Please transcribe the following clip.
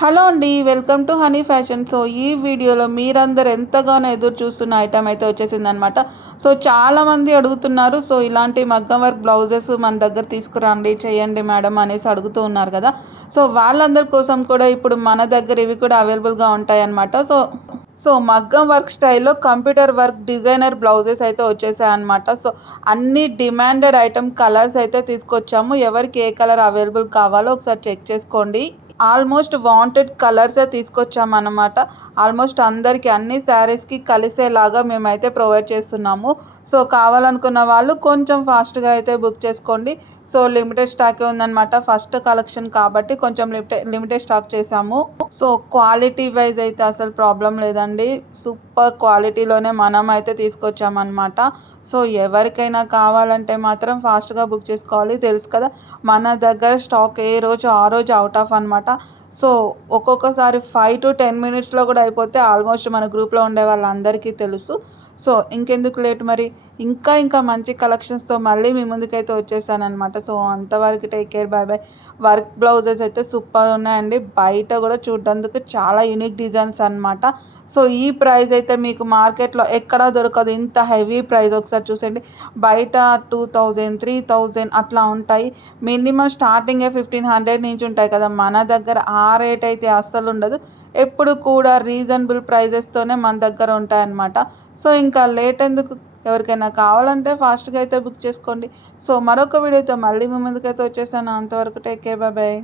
Hello అండి welcome to honey fashion. So ఈ వీడియోలో మీరందరూ ఎంతగానో ఎదురు చూస్తున్న ఐటమ్ అయితే వచ్చేసింది అనమాట సో చాలామంది అడుగుతున్నారు సో ఇలాంటి మగ్గం వర్క్ బ్లౌజెస్ మన దగ్గర తీసుకురండి చేయండి మేడం అనేసి అడుగుతూ ఉన్నారు కదా. సో వాళ్ళందరి కోసం కూడా ఇప్పుడు మన దగ్గర ఇవి కూడా అవైలబుల్గా ఉంటాయన్నమాట. సో సో మగ్గం వర్క్ స్టైల్లో కంప్యూటర్ వర్క్ డిజైనర్ బ్లౌజెస్ అయితే వచ్చేసాయి అనమాట సో అన్ని డిమాండెడ్ ఐటమ్ కలర్స్ అయితే తీసుకొచ్చాము. ఎవరికి ఏ కలర్ అవైలబుల్ కావాలో ఒకసారి చెక్ చేసుకోండి. ఆల్మోస్ట్ వాంటెడ్ కలర్సే తీసుకొచ్చామన్నమాట. ఆల్మోస్ట్ అందరికీ అన్ని శారీస్కి కలిసేలాగా మేమైతే ప్రొవైడ్ చేస్తున్నాము. సో కావాలనుకున్న వాళ్ళు కొంచెం ఫాస్ట్గా అయితే బుక్ చేసుకోండి. సో లిమిటెడ్ స్టాకే ఉందన్నమాట ఫస్ట్ కలెక్షన్ కాబట్టి కొంచెం లిమిటెడ్ లిమిటెడ్ స్టాక్ చేసాము సో క్వాలిటీ వైజ్ అయితే అసలు ప్రాబ్లం లేదండి. సూపర్ సూపర్ క్వాలిటీలోనే మనం అయితే తీసుకొచ్చామన్నమాట. సో ఎవరికైనా కావాలంటే మాత్రం ఫాస్ట్గా బుక్ చేసుకోవాలి. తెలుసు కదా మన దగ్గర స్టాక్ ఏ రోజు ఆ రోజు అవుట్ ఆఫ్ అనమాట సో ఒక్కొక్కసారి ఫైవ్ టు టెన్ మినిట్స్లో కూడా అయిపోతే ఆల్మోస్ట్ మన గ్రూప్లో ఉండే వాళ్ళందరికీ తెలుసు. సో ఇంకెందుకు లేట్ మరి? ఇంకా ఇంకా మంచి కలెక్షన్స్తో మళ్ళీ మీ ముందుకైతే వచ్చేసానమాట సో అంతవరకు take care bye bye work blouses అయితే సూపర్ ఉన్నాయండి. బయట కూడా చూడడానికి చాలా యూనిక్ డిజైన్స్ అనమాట సో ఈ ప్రైస్ అయితే అయితే మీకు మార్కెట్లో ఎక్కడా దొరకదు ఇంత హెవీ ప్రైస్ ఒకసారి చూసండి బయట టూ థౌజండ్ త్రీ థౌజండ్ అట్లా ఉంటాయి. మినిమం స్టార్టింగే ఫిఫ్టీన్ హండ్రెడ్ నుంచి ఉంటాయి కదా. మన దగ్గర ఆ రేట్ అయితే అస్సలు ఉండదు. ఎప్పుడు కూడా రీజనబుల్ ప్రైజెస్తోనే మన దగ్గర ఉంటాయన్నమాట. సో ఇంకా లేట్ ఎందుకు? ఎవరికైనా కావాలంటే ఫాస్ట్గా అయితే బుక్ చేసుకోండి. సో మరొక వీడియోతో మళ్ళీ మీ ముందుకైతే వచ్చేసాను. అంతవరకు టేక్ కేర్ బాయ్.